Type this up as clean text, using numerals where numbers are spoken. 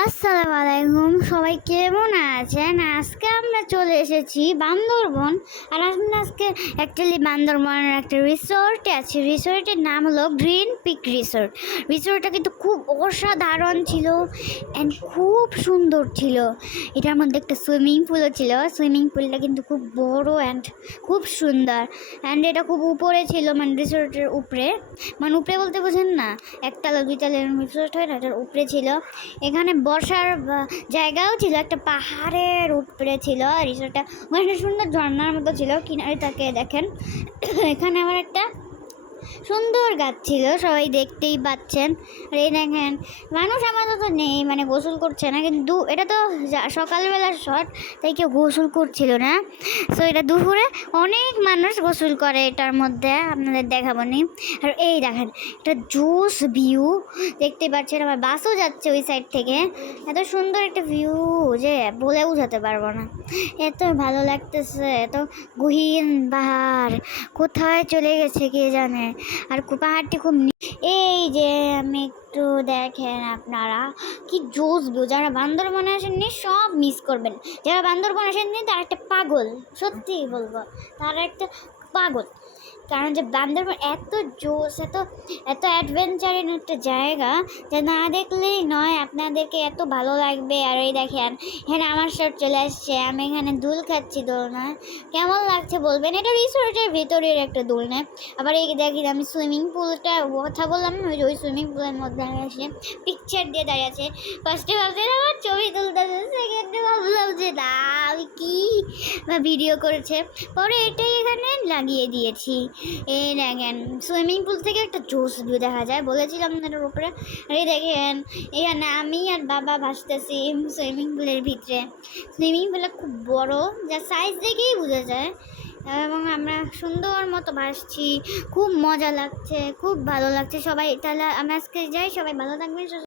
আসসালামু আলাইকুম, সবাই কেমন আছেন? আজকে আমরা চলে এসেছি বান্দরবন। আর আমরা আজকে অ্যাকচুয়ালি বান্দরবনের একটা রিসোর্টে আছি। রিসোর্টের নাম হলো গ্রিন পিক রিসোর্ট। রিসোর্টটা কিন্তু খুব অসাধারণ ছিল অ্যান্ড খুব সুন্দর ছিল। এটার মধ্যে একটা সুইমিং পুলও ছিল। সুইমিং পুলটা কিন্তু খুব বড় অ্যান্ড খুব সুন্দর। অ্যান্ড এটা খুব উপরে ছিল, মানে রিসোর্টের উপরে, মানে উপরে বলতে বোঝেন না, একতলা দুইতলার রিসোর্ট হয় না, এটার উপরে ছিল। এখানে বসার জায়গাও ছিল, একটা পাহাড়ের উপরে ছিল রিসোর্টটা। ওখানে সুন্দর ঝর্ণার মতো ছিল, কিনারে তাকে দেখেন। এখানে আবার একটা সুন্দর গাছ ছিল, সবাই দেখতেই পাচ্ছেন। আর এই দেখেন, মানুষ আপাতত নেই, মানে গোসল করছে না, কিন্তু এটা তো সকালবেলার শট, তাই কেউ গোসল করছিল না। সো এটা দুপুরে অনেক মানুষ গোসল করে এটার মধ্যে, আপনাদের দেখাবো নি। আর এই দেখেন, এটা জোস ভিউ দেখতে পাচ্ছেন। আমার বাসও যাচ্ছে ওই সাইড থেকে। এত সুন্দর একটা ভিউ যে বলে বোঝাতে পারবো না, এত ভালো লাগতেছে। এত গহীন পাহাড়, কোথায় চলে গেছে কে জানে। আর পাহাড়টি খুব এই যে আমি একটু দেখেন আপনারা, কি জোস ভিউ। যারা বান্দরবনে আসেননি সব মিস করবেন। যারা বান্দরবন আসেননি তারা একটা পাগল, সত্যিই বলবো, তারা একটা পাগল। কারণ যে বান্দরবন এত জোস, এত এত অ্যাডভেঞ্চারের একটা জায়গা, যা না দেখলেই নয়, আপনাদেরকে এত ভালো লাগবে। আর এই দেখেন, এখানে আমার শট চলে আসছে, আমি এখানে দুল খাচ্ছি দোলনায়। কেমন লাগছে বলবেন। এটা রিসোর্টের ভেতরের একটা দোলনা। আবার এই দেখেন, আমি সুইমিং পুলটা কথা বললাম না, ওই সুইমিং পুলের মধ্যে আমি আসলে পিকচার দিয়ে দাঁড়িয়ে আছে। ফার্স্টে ভাবছিলাম আমার ছবি তুলতে, সেকেন্ডে ভাবলাম যে না, আমি কি ভিডিও করেছে। পরে এটাই এখানে লাগিয়ে দিয়েছি। এই দেখেন, সুইমিং পুল থেকে একটা জোস ভিউ দেখা যায়, বলেছিলাম এটার উপরে। আর এই দেখেন, এখানে আমি আর বাবা ভাসতেছি সুইমিং পুলের ভিতরে। সুইমিং পুলটা খুব বড়, যা সাইজ দেখেই বোঝা যায়। এবং আমরা সুন্দর মতো ভাসছি, খুব মজা লাগছে, খুব ভালো লাগছে। সবাই তাহলে আমরা আজকে যাই, সবাই ভালো থাকবেন।